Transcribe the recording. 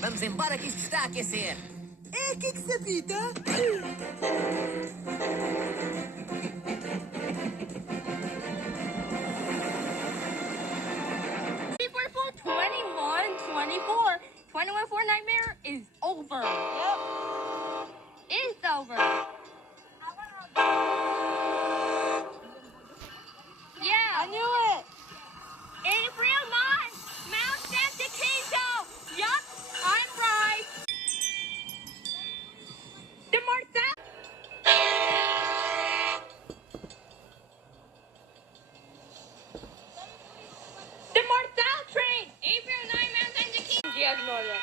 Vamos embora que isto está a aquecer. É, que se apita? Liverpool 21-24. 21-4 nightmare is over. Yep. It's over. Yeah. I knew it. In Fremont, Mount Santa Quinto. Yup, I'm right. The Marcel. The Marcel train. April 9 Mount Santa Quinto.